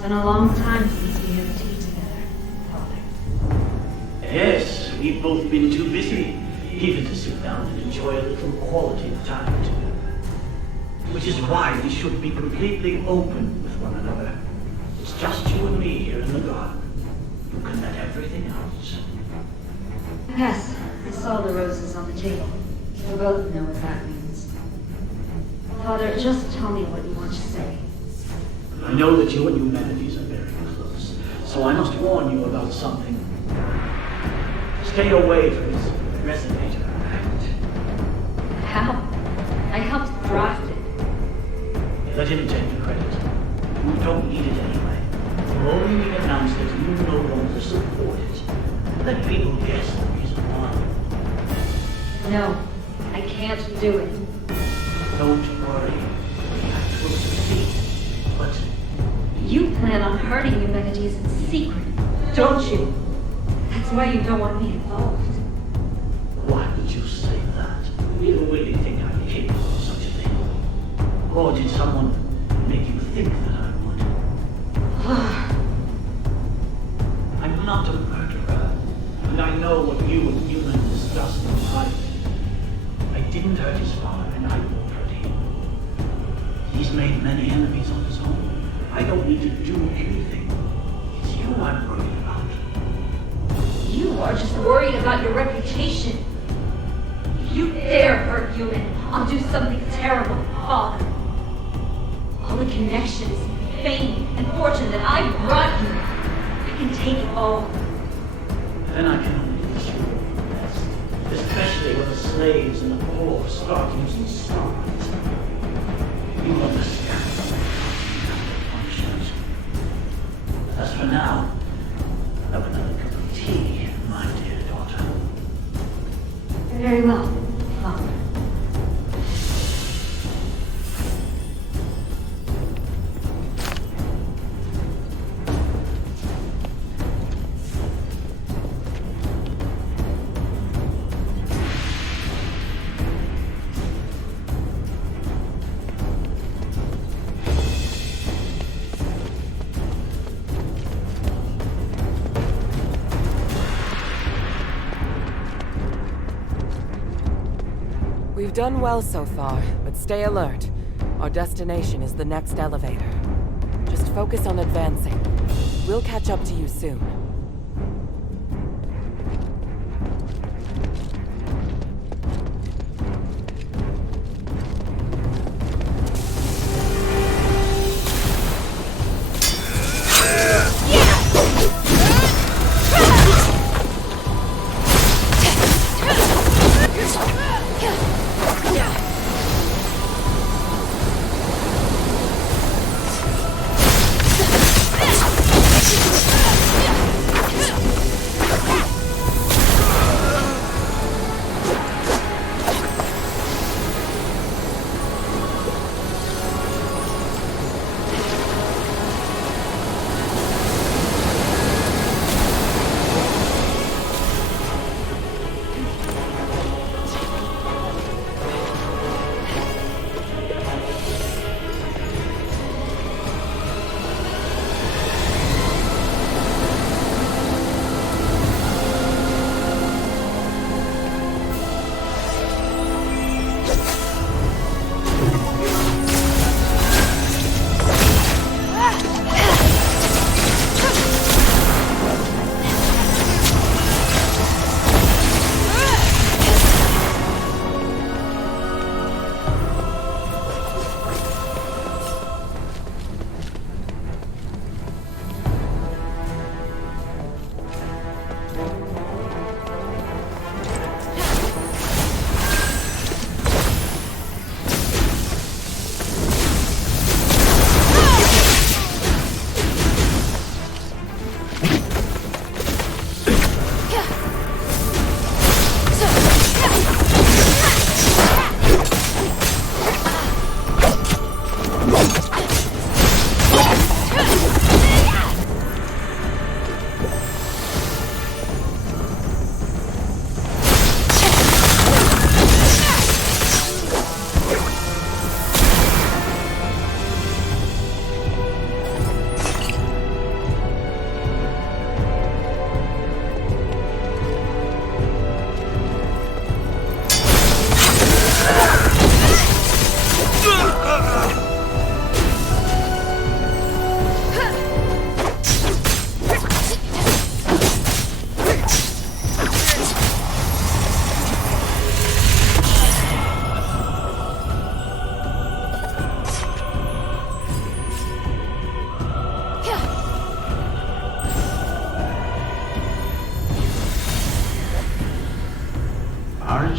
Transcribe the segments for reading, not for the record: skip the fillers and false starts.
been a long time since we had tea together, Father. Yes, we've both been too busy even to sit down and enjoy a little quality time together. Which is why we should be completely open with one another. It's just you and me here in the garden. You can let everything else. Yes, I saw the roses on the table. We both know what that means. Father, just tell me what you want to say. I know that you and humanities are very close, so I must warn you about something. Stay away from this resonator act. How? I helped draft it. Let him take the credit. You don't need it anyway. You only need to announce that you no longer support it. Let people guess the reason why. No, I can't do it. Don't worry. The act will succeed. But you plan on hurting humanities in secret, don't you? That's why you don't want me involved. Why would you say that? You really think I'm capable of such a thing? Or did someone make you think that I would? I'm not a murderer, and I know what you and humans discussed in private. I didn't hurt his father, and I won't hurt him. He's made many enemies on his own. I don't need to do anything. It's you I'm worried about. You are just worried about your reputation. If you dare hurt human, I'll do something terrible, Father. All the connections, fame, and fortune that I brought you, I can take it all. Then I can only wish you the best, especially when the slaves and the poor start using stones. You understand punishment. As for now, have another cup of tea, my dear daughter. Very well, Father. We've done well so far, but stay alert. Our destination is the next elevator. Just focus on advancing. We'll catch up to you soon.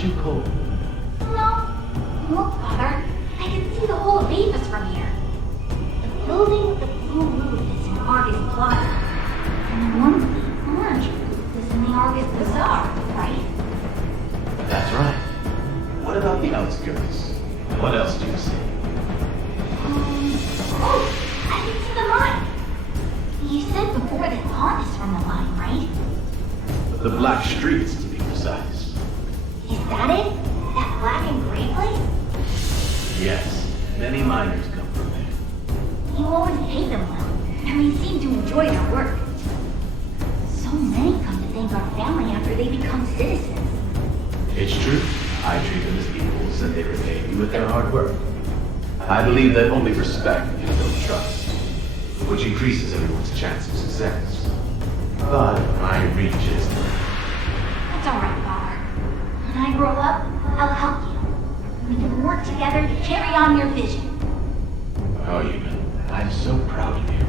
Aren't you cold? No. Look, Father. I can see the whole of Avis from here. The building with the blue roof is in Argus Plaza. And the one with the orange roof is in the Argus Bazaar, right? That's right. What about the outskirts? What else do you see? Oh, I can see the line. You said before that pond is from the line, right? The Black Streets, to be precise. Is that it? That black and gray place? Yes, many miners come from there. You always pay them well, and they seem to enjoy their work. So many come to thank our family after they become citizens. It's true. I treat them as equals, and they repay me with their hard work. I believe that only respect can build trust, which increases everyone's chance of success. But my reach is limited. That's alright, Father. When I grow up, I'll help you. We can work together to carry on your vision. Oh, Eamon, I'm so proud of you.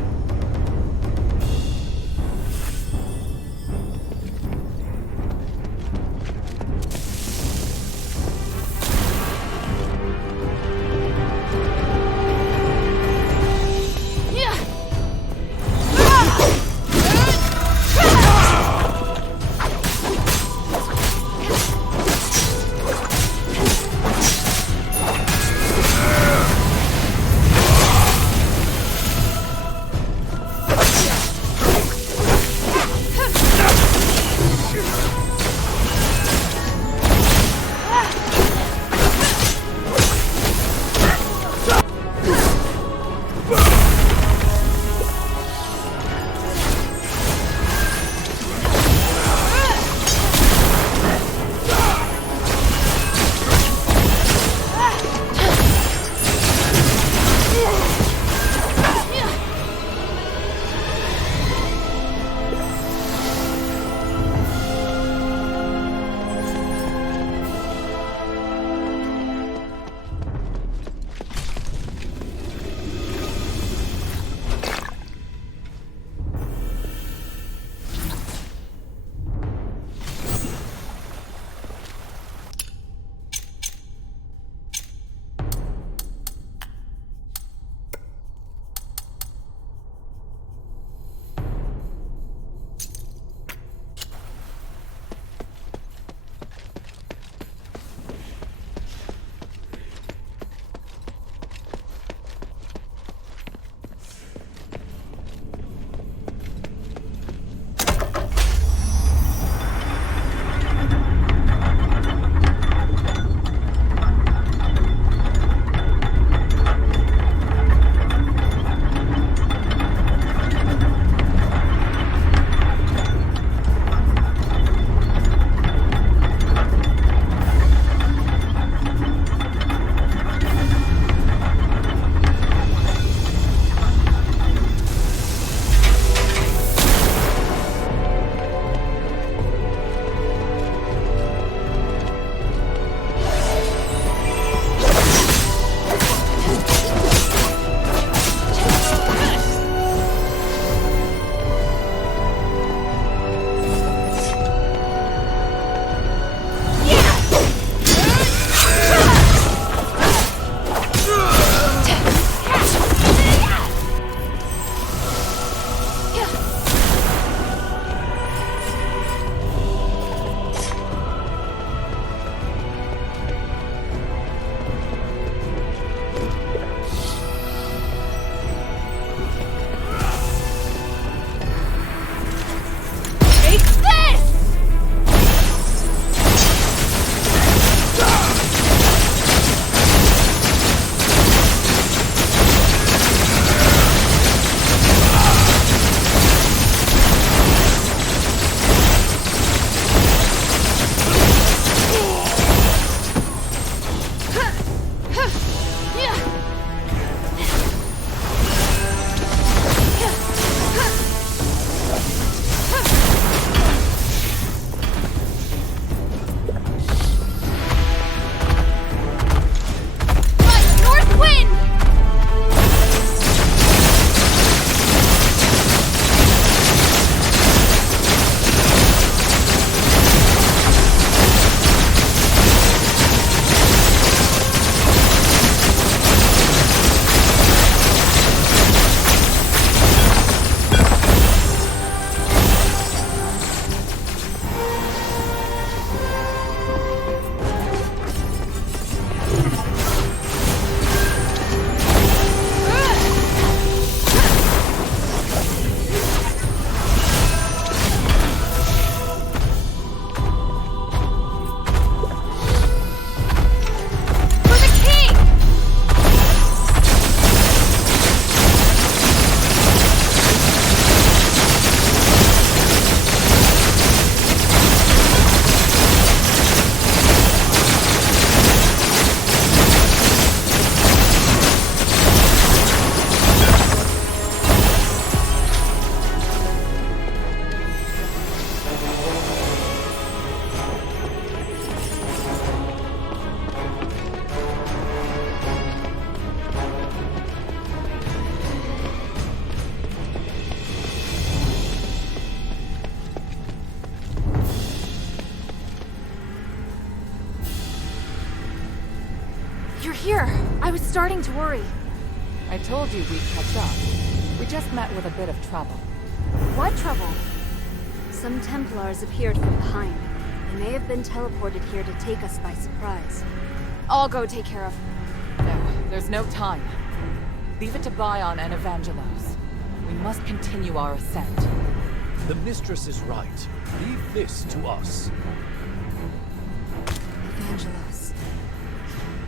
starting to worry. I told you we'd catch up. We just met with a bit of trouble. What trouble? Some Templars appeared from behind. They may have been teleported here to take us by surprise. I'll go take care of. No, there's no time. Leave it to Bion and Evangelos. We must continue our ascent. The mistress is right. Leave this to us. Evangelos.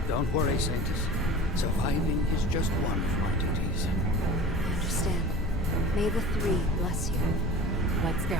Don't worry, Saintus. Surviving is just one of my duties. I understand. May the three bless you. Let's go.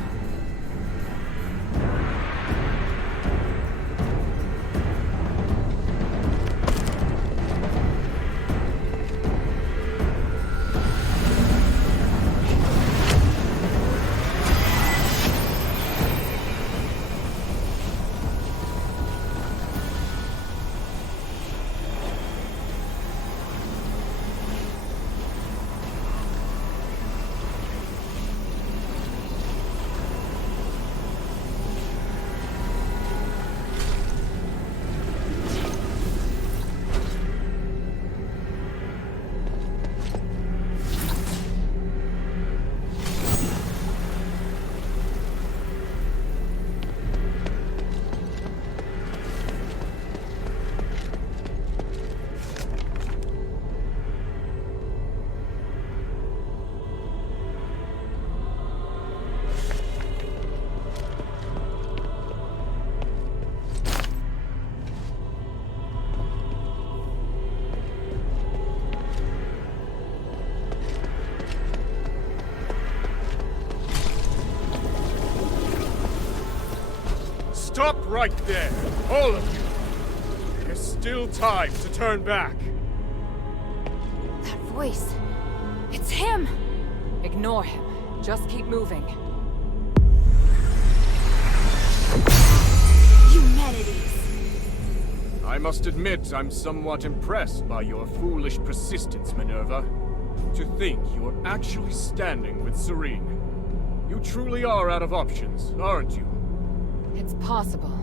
Stop right there, all of you! There's still time to turn back. That voice. It's him! Ignore him. Just keep moving. Humanities! I must admit I'm somewhat impressed by your foolish persistence, Minerva. To think you're actually standing with Serene. You truly are out of options, aren't you? It's possible.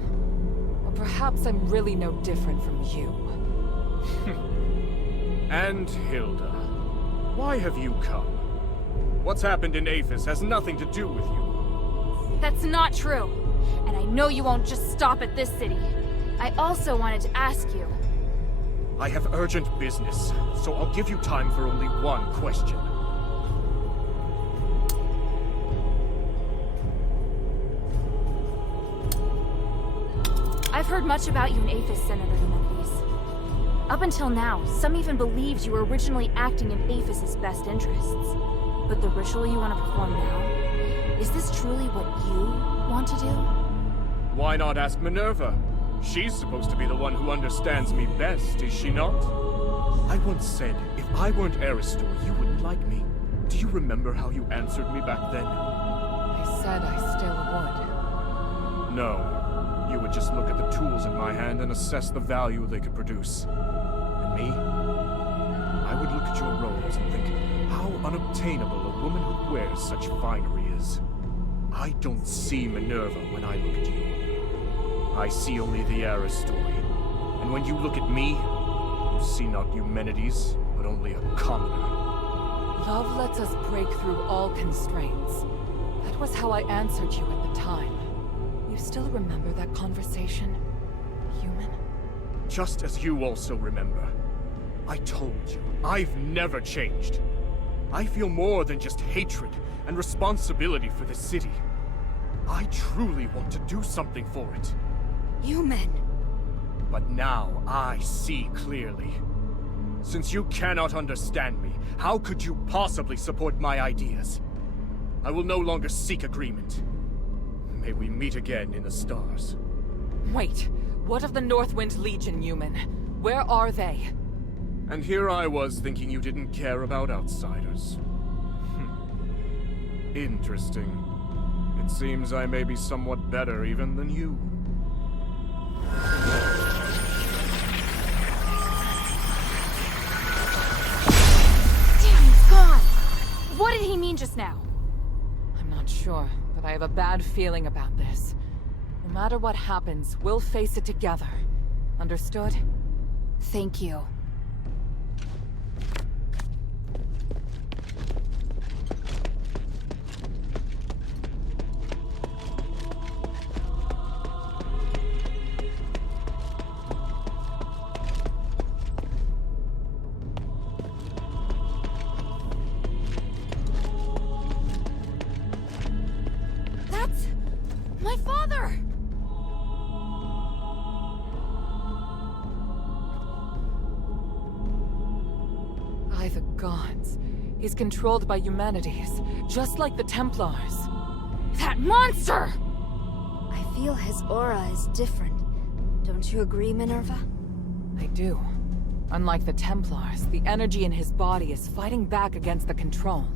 Or perhaps I'm really no different from you. And Hilda, why have you come? What's happened in Aphis has nothing to do with you. That's not true. And I know you won't just stop at this city. I also wanted to ask you. I have urgent business, so I'll give you time for only one question. I've heard much about you in Aphis, Senator Humanities. Up until now, some even believed you were originally acting in Aphis's best interests. But the ritual you want to perform now, is this truly what you want to do? Why not ask Minerva? She's supposed to be the one who understands me best, is she not? I once said, if I weren't Aristor, you wouldn't like me. Do you remember how you answered me back then? I said I still would. No. You would just look at the tools in my hand and assess the value they could produce. And me? I would look at your robes and think how unobtainable a woman who wears such finery is. I don't see Minerva when I look at you. I see only the Aristor. And when you look at me, you see not Eumenides, but only a commoner. Love lets us break through all constraints. That was how I answered you at the time. You still remember that conversation, human? Just as you also remember. I told you, I've never changed. I feel more than just hatred and responsibility for the city. I truly want to do something for it. Human. But now I see clearly. Since you cannot understand me, how could you possibly support my ideas? I will no longer seek agreement. May we meet again in the stars. Wait, what of the Northwind Legion, human? Where are they? And here I was thinking you didn't care about outsiders. Interesting. It seems I may be somewhat better even than you. Damn, he's gone! What did he mean just now? I'm not sure, but I have a bad feeling about this. No matter what happens, we'll face it together. Understood? Thank you. My father! By the gods. He's controlled by humanities, just like the Templars. That monster! I feel his aura is different. Don't you agree, Minerva? I do. Unlike the Templars, the energy in his body is fighting back against the control.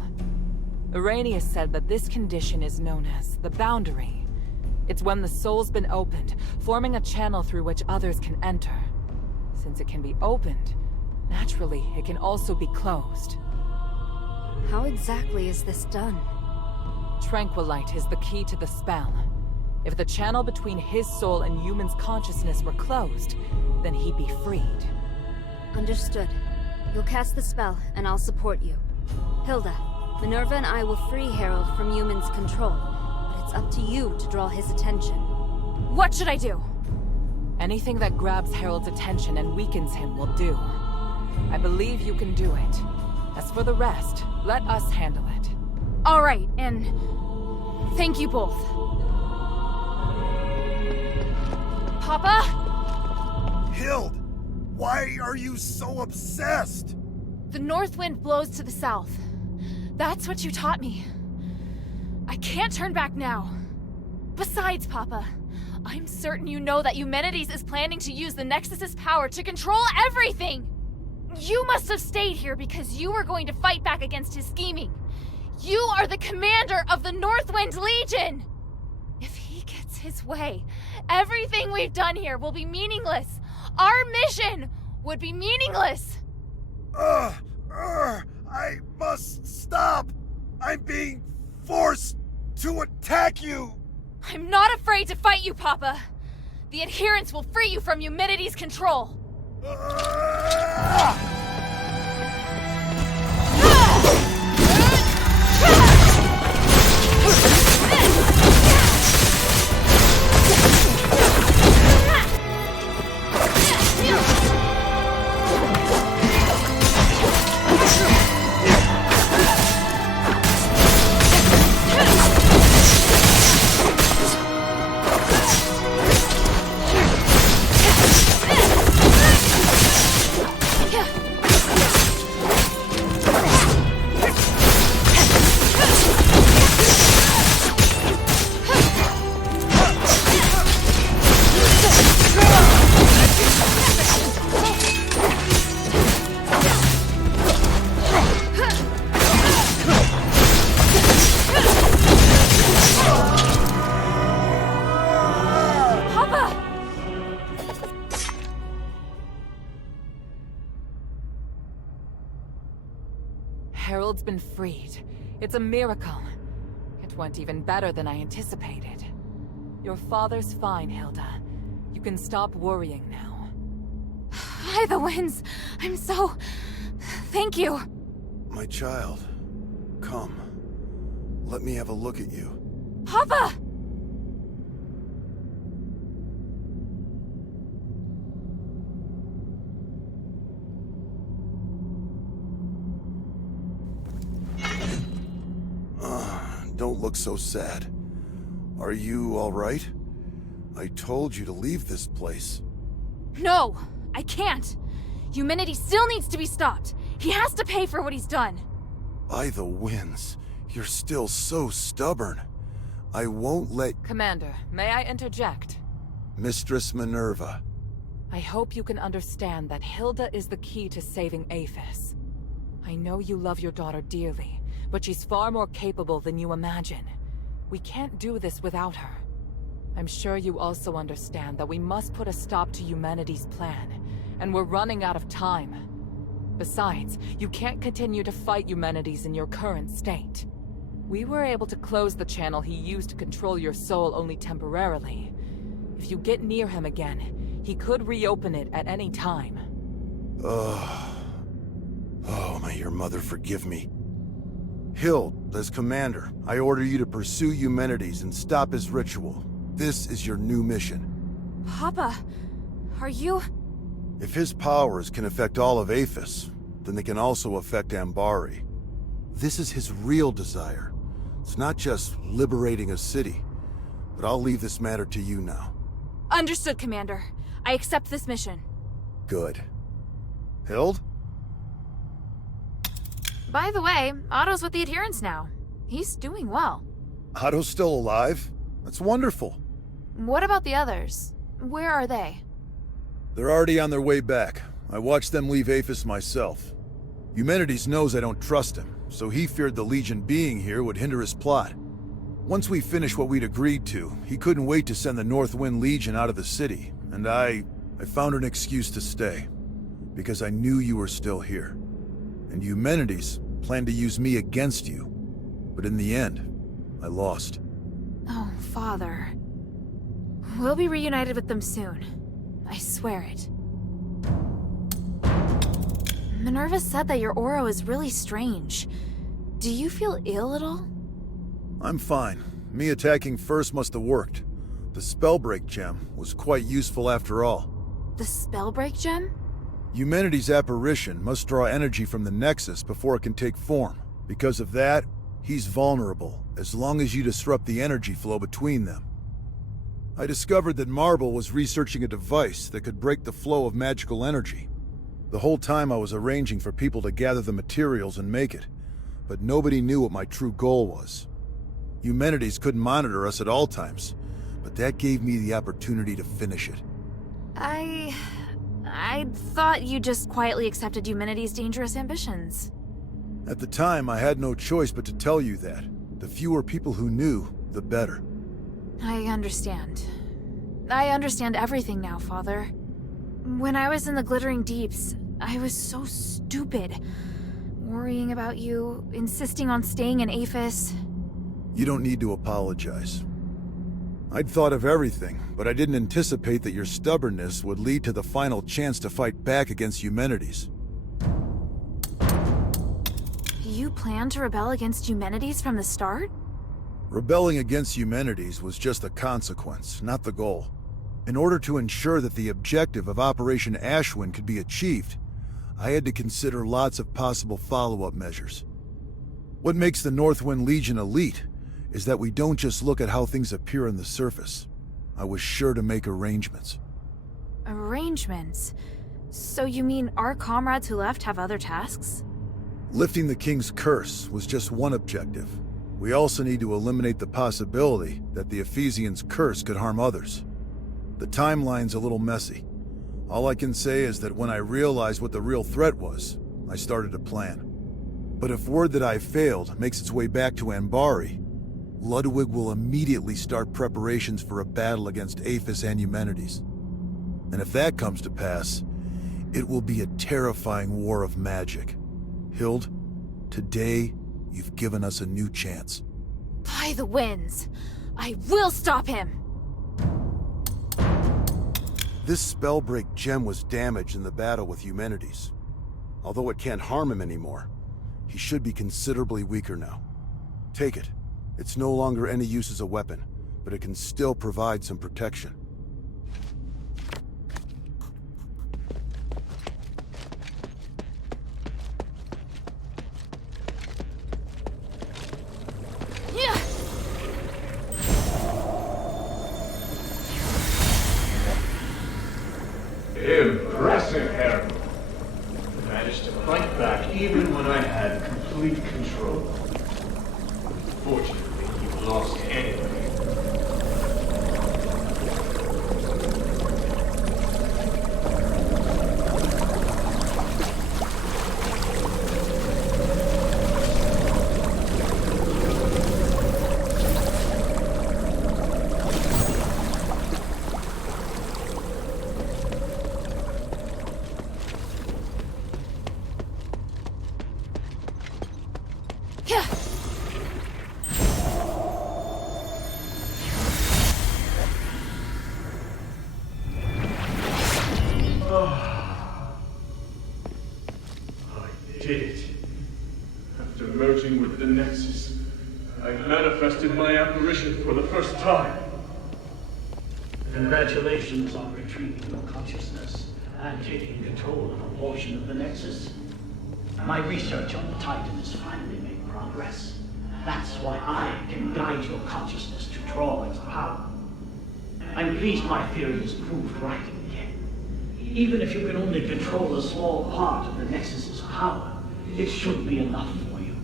Arrhenius said that this condition is known as the boundary. It's when the soul's been opened, forming a channel through which others can enter. Since it can be opened, naturally, it can also be closed. How exactly is this done? Tranquilite is the key to the spell. If the channel between his soul and human's consciousness were closed, then he'd be freed. Understood. You'll cast the spell, and I'll support you. Hilda, Minerva and I will free Harold from human's control, but it's up to you to draw his attention. What should I do? Anything that grabs Harold's attention and weakens him will do. I believe you can do it. As for the rest, let us handle it. All right, and thank you both. Papa? Hild! Why are you so obsessed? The north wind blows to the south. That's what you taught me. I can't turn back now. Besides, Papa, I'm certain you know that Eumenides is planning to use the Nexus's power to control everything! You must have stayed here because you were going to fight back against his scheming. You are the commander of the Northwind Legion! If he gets his way, everything we've done here will be meaningless. Our mission would be meaningless. I must stop. I'm being forced to attack you. I'm not afraid to fight you, Papa. The adherents will free you from Eumenides' control. Harold's been freed. It's a miracle. It went even better than I anticipated. Your father's fine, Hilda. You can stop worrying now. By the winds! I'm so... Thank you! My child, come. Let me have a look at you. Papa! Don't look so sad. Are you all right? I told you to leave this place. No! I can't! Eumenides still needs to be stopped! He has to pay for what he's done! By the winds, you're still so stubborn. I won't let... Commander, may I interject? Mistress Minerva. I hope you can understand that Hilda is the key to saving Aphis. I know you love your daughter dearly, but she's far more capable than you imagine. We can't do this without her. I'm sure you also understand that we must put a stop to Eumenides' plan, and we're running out of time. Besides, you can't continue to fight Eumenides in your current state. We were able to close the channel he used to control your soul only temporarily. If you get near him again, he could reopen it at any time. Oh, may your mother forgive me. Hild, as commander, I order you to pursue Eumenides and stop his ritual. This is your new mission. Papa, are you... If his powers can affect all of Aphis, then they can also affect Ambari. This is his real desire. It's not just liberating a city, but I'll leave this matter to you now. Understood, Commander. I accept this mission. Good. Hild? By the way, Otto's with the adherents now. He's doing well. Otto's still alive? That's wonderful. What about the others? Where are they? They're already on their way back. I watched them leave Aphis myself. Eumenides knows I don't trust him, so he feared the Legion being here would hinder his plot. Once we finished what we'd agreed to, he couldn't wait to send the Northwind Legion out of the city, and I found an excuse to stay. Because I knew you were still here. And Eumenides planned to use me against you. But in the end, I lost. Oh, Father. We'll be reunited with them soon. I swear it. Minerva said that your aura is really strange. Do you feel ill at all? I'm fine. Me attacking first must have worked. The Spellbreak gem was quite useful after all. The Spellbreak gem? Eumenides' apparition must draw energy from the Nexus before it can take form. Because of that, he's vulnerable, as long as you disrupt the energy flow between them. I discovered that Marble was researching a device that could break the flow of magical energy. The whole time I was arranging for people to gather the materials and make it, but nobody knew what my true goal was. Eumenides couldn't monitor us at all times, but that gave me the opportunity to finish it. I thought you just quietly accepted Eumenides' dangerous ambitions. At the time, I had no choice but to tell you that. The fewer people who knew, the better. I understand. I understand everything now, Father. When I was in the Glittering Deeps, I was so stupid. Worrying about you, insisting on staying in Aphis. You don't need to apologize. I'd thought of everything, but I didn't anticipate that your stubbornness would lead to the final chance to fight back against Eumenides. You planned to rebel against Eumenides from the start? Rebelling against Eumenides was just a consequence, not the goal. In order to ensure that the objective of Operation Ashwin could be achieved, I had to consider lots of possible follow-up measures. What makes the Northwind Legion elite is that we don't just look at how things appear on the surface. I was sure to make arrangements. Arrangements? So you mean our comrades who left have other tasks? Lifting the King's curse was just one objective. We also need to eliminate the possibility that the Ephesians' curse could harm others. The timeline's a little messy. All I can say is that when I realized what the real threat was, I started to plan. But if word that I failed makes its way back to Ambari, Ludwig will immediately start preparations for a battle against Aphis and Eumenides. And if that comes to pass, it will be a terrifying war of magic. Hild, today, you've given us a new chance. By the winds! I will stop him! This Spellbreak gem was damaged in the battle with Eumenides. Although it can't harm him anymore, he should be considerably weaker now. Take it. It's no longer any use as a weapon, but it can still provide some protection. Impressive, Harold. You managed to fight back even when I had complete control. Fortunately, you lost anyway. Did it. After merging with the Nexus, I manifested my apparition for the first time. Congratulations on retrieving your consciousness and taking control of a portion of the Nexus. My research on the Titan has finally made progress. That's why I can guide your consciousness to draw its power. I'm pleased my theory is proved right again. Even if you can only control a small part of the Nexus's power, it should be enough for you.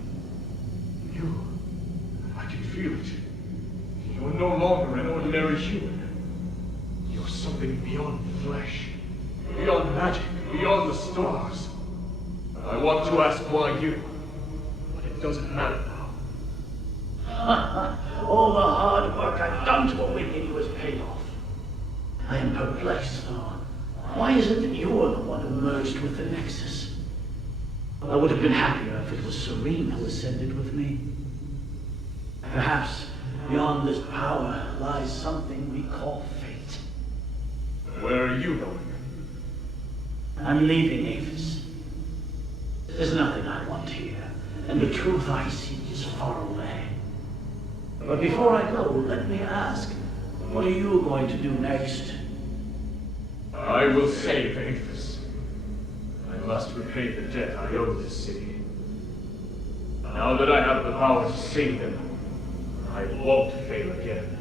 I can feel it. You're no longer an ordinary human. You're something beyond flesh, beyond magic, beyond the stars. I want to ask why you, but it doesn't matter now. All the hard work I've done to awaken you has paid off. I am perplexed, though. Why is it that you're the one who merged with the Nexus? I would have been happier if it was Serene who ascended with me. Perhaps beyond this power lies something we call fate. Where are you going? I'm leaving Aphis. There's nothing I want here, and the truth I seek is far away. But before I go, let me ask, what are you going to do next? I will save Aphis. I must repay the debt I owe this city. Now that I have the power to save them, I won't fail again.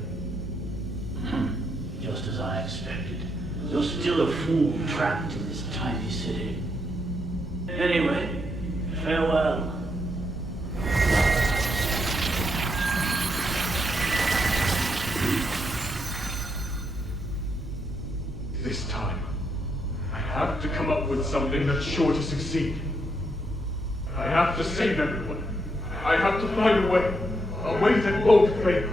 Just as I expected. You're still a fool trapped in this tiny city. Anyway, farewell. This time, I have to come up with something that's sure to succeed. I have to save everyone. I have to find a way that won't fail.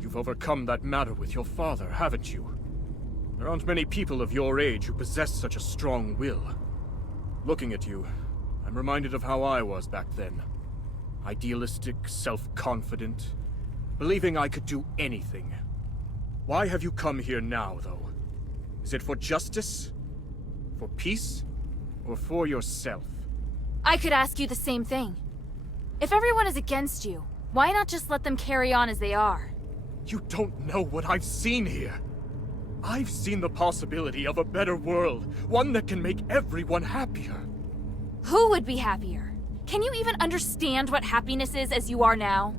You've overcome that matter with your father, haven't you? There aren't many people of your age who possess such a strong will. Looking at you, I'm reminded of how I was back then. Idealistic, self-confident, believing I could do anything. Why have you come here now, though? Is it for justice? For peace? Or for yourself? I could ask you the same thing. If everyone is against you, why not just let them carry on as they are? You don't know what I've seen here. I've seen the possibility of a better world, one that can make everyone happier. Who would be happier? Can you even understand what happiness is as you are now?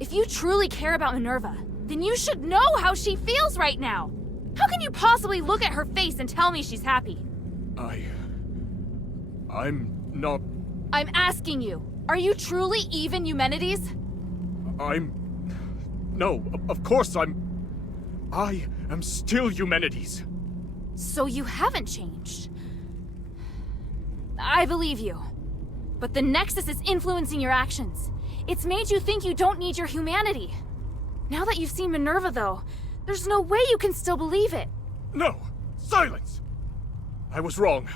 If you truly care about Minerva, then you should know how she feels right now. How can you possibly look at her face and tell me she's happy? I'm not... I'm asking you, are you truly even Eumenides? No, of course I am still Eumenides. So you haven't changed. I believe you. But the Nexus is influencing your actions. It's made you think you don't need your humanity. Now that you've seen Minerva, though, there's no way you can still believe it. No! Silence! I was wrong.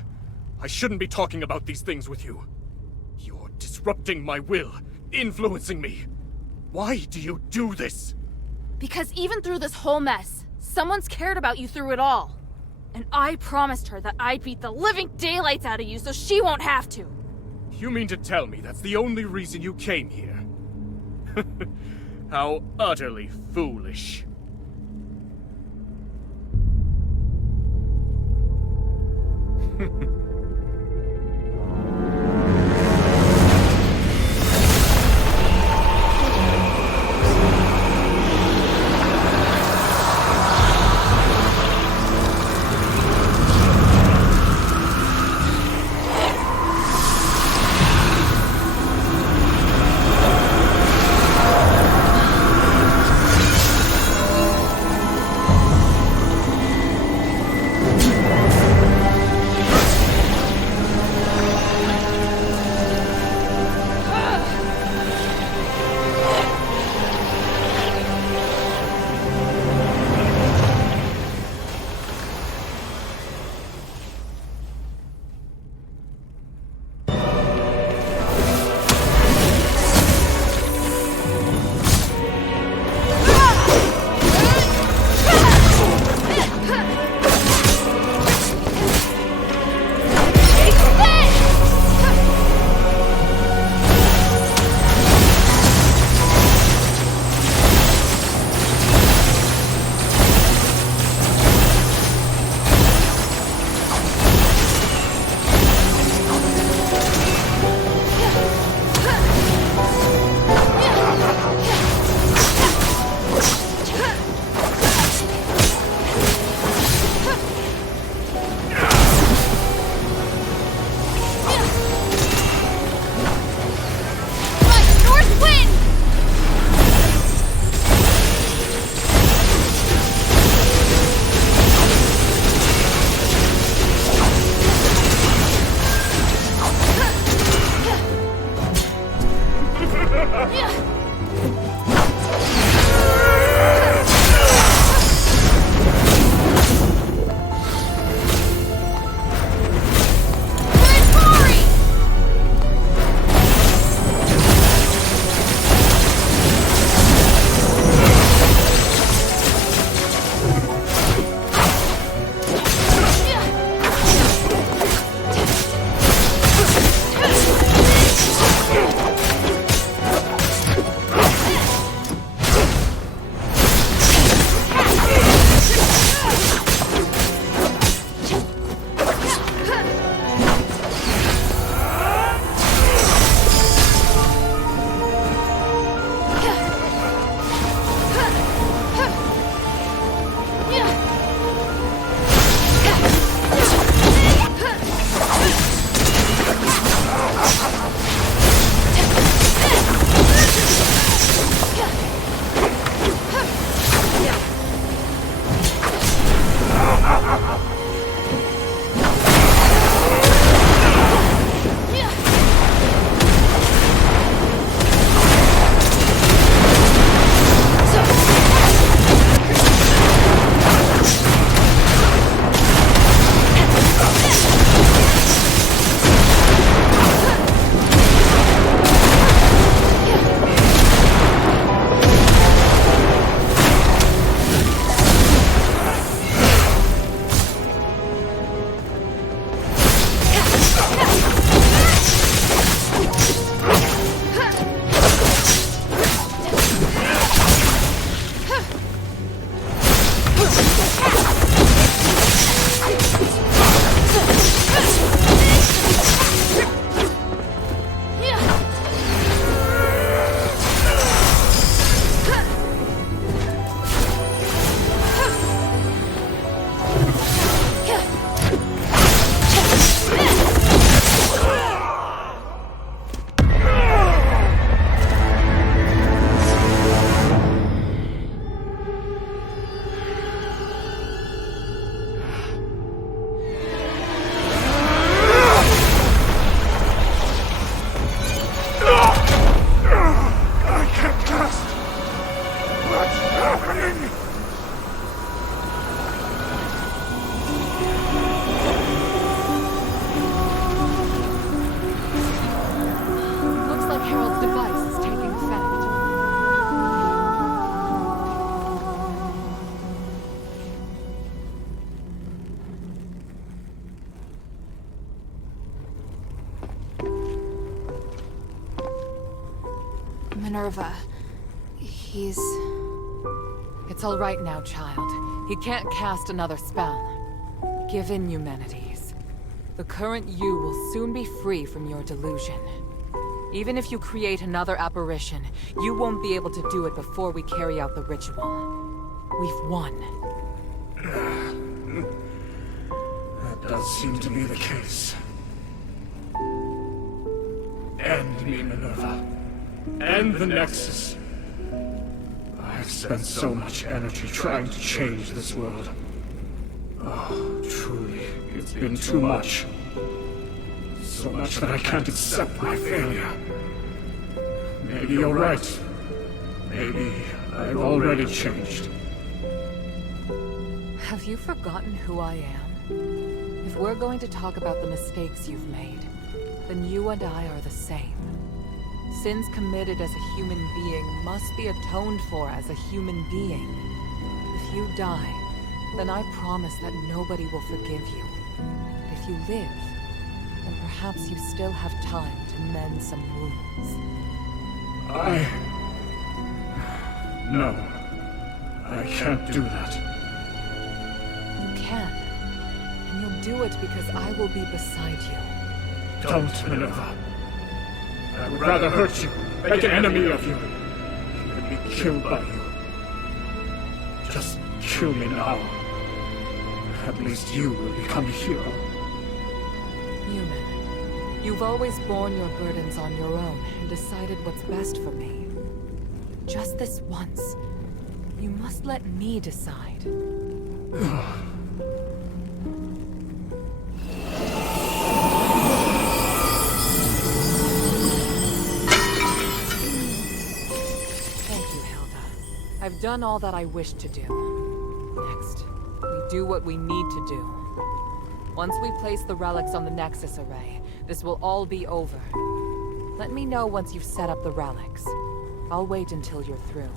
I shouldn't be talking about these things with you. You're disrupting my will, influencing me. Why do you do this? Because even through this whole mess, someone's cared about you through it all. And I promised her that I'd beat the living daylights out of you so she won't have to. You mean to tell me that's the only reason you came here? How utterly foolish. Minerva. He's... It's all right now, child. He can't cast another spell. Give in, Eumenides. The current you will soon be free from your delusion. Even if you create another apparition, you won't be able to do it before we carry out the ritual. We've won. That does seem to be the case. End me, Minerva. End the Nexus. I've spent so much energy trying to change this world. Oh, truly, it's been too much. So much that I can't accept my failure. Maybe you're right. Maybe I've already changed. Have you forgotten who I am? If we're going to talk about the mistakes you've made, then you and I are the same. Sins committed as a human being must be atoned for as a human being. If you die, then I promise that nobody will forgive you. If you live, then perhaps you still have time to mend some wounds. No. I can't do that. You can. And you'll do it because I will be beside you. Don't, Minerva. I would rather hurt you, make an enemy of you, than be killed by you. Just kill me now. At least you will become a hero. Human, you've always borne your burdens on your own and decided what's best for me. Just this once, you must let me decide. I've done all that I wished to do. Next, we do what we need to do. Once we place the relics on the Nexus array, this will all be over. Let me know once you've set up the relics. I'll wait until you're through.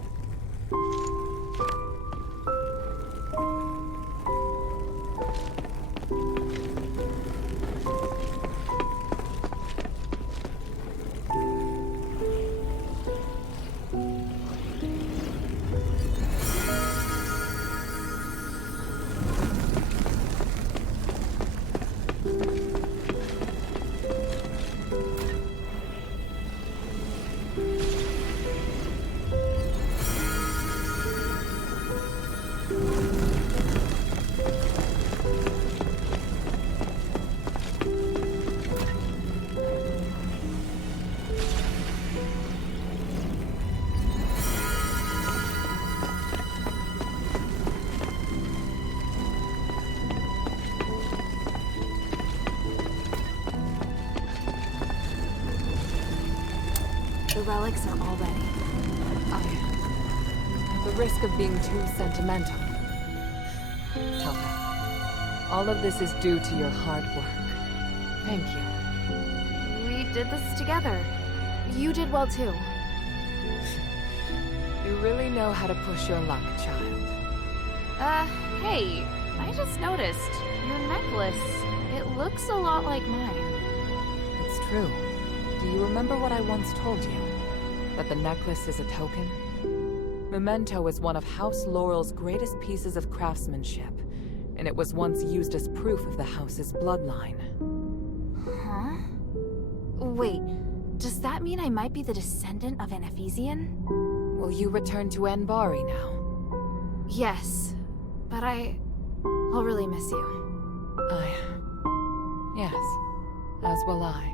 The relics are all ready. At the risk of being too sentimental, tell them. All of this is due to your hard work. Thank you. We did this together. You did well too. You really know how to push your luck, child. Hey, I just noticed. Your necklace, it looks a lot like mine. It's true. Do you remember what I once told you? That the necklace is a token? Memento is one of House Laurel's greatest pieces of craftsmanship, and it was once used as proof of the house's bloodline. Huh? Wait, does that mean I might be the descendant of an Ephesian? Will you return to Anbari now? Yes, but I'll really miss you. Yes, as will I.